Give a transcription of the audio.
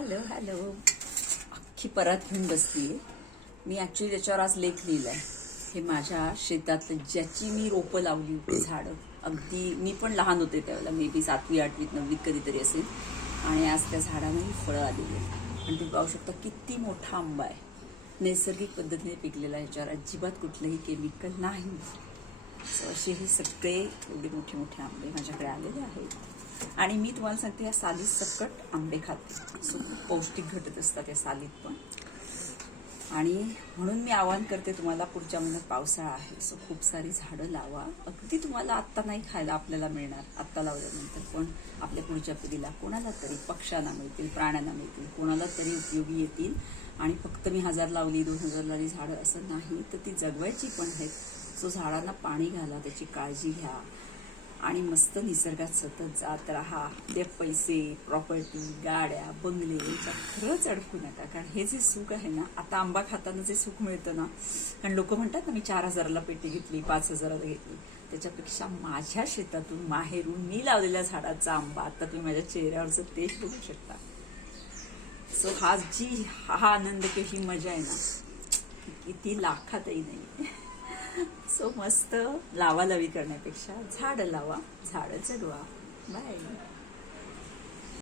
Hello hello. अख्खी परत घेऊन बसली. मी ॲक्च्युली त्याच्यावर आज लेख आहे हे माझ्या शेतात ज्याची मी रोपं लावली होती झाडं. अगदी मी पण लहान होते त्यावेळेला. मे बी सातवी आठवीत नववीत कधीतरी असेल. आणि आज त्या झाडांनाही फळं आलेली आहेत. आणि तुम्ही पाहू शकता किती मोठा आंबा आहे. नैसर्गिक पद्धतीने पिकलेला ह्याच्यावर याच्यावर अजिबात कुठलंही केमिकल नाही. सो असे हे सगळे एवढे मोठे मोठे आंबे माझ्याकडे आलेले आहेत. आणि मी तुम्हाला सांगते या सालीत सकट आंबे खाते. सो खूप पौष्टिक घटत असतात या सालीत पण. आणि म्हणून मी आवाहन करते तुम्हाला पुढच्या महिन्यात पावसाळा आहे सो खूप सारी झाडं लावा. अगदी तुम्हाला आत्ता नाही खायला आपल्याला मिळणार आत्ता लावल्यानंतर. पण आपल्या पुढच्या पिढीला कोणाला तरी पक्ष्यांना मिळतील प्राण्यांना मिळतील कोणाला तरी उपयोगी येतील. आणि फक्त मी हजार लावली दोन हजार लावली झाडं असं नाही तर ती जगवायची पण आहेत. सो झाडांना पाणी घाला त्याची काळजी घ्या. आणि मस्त निसर्गात सतत जात राहा. ते पैसे प्रॉपर्टी गाड्या बंगले याच्यात खरंच अडकू नका कारण हे जे सुख आहे ना आता आंबा खाताना जे सुख मिळतं ना कारण लोक म्हणतात ना मी चार हजाराला पेटी घेतली पाच हजाराला घेतली. त्याच्यापेक्षा माझ्या शेतातून माहेरून मी लावलेल्या झाडाचा आंबा आता तुम्ही माझ्या चेहऱ्यावरचं तेच बघू शकता. सो हा जी हा आनंद की ही मजा आहे ना किती लाखातही नाही. सो मस्त लावा लावी करण्यापेक्षा. झाडं लावा. झाडं जगवा बाय.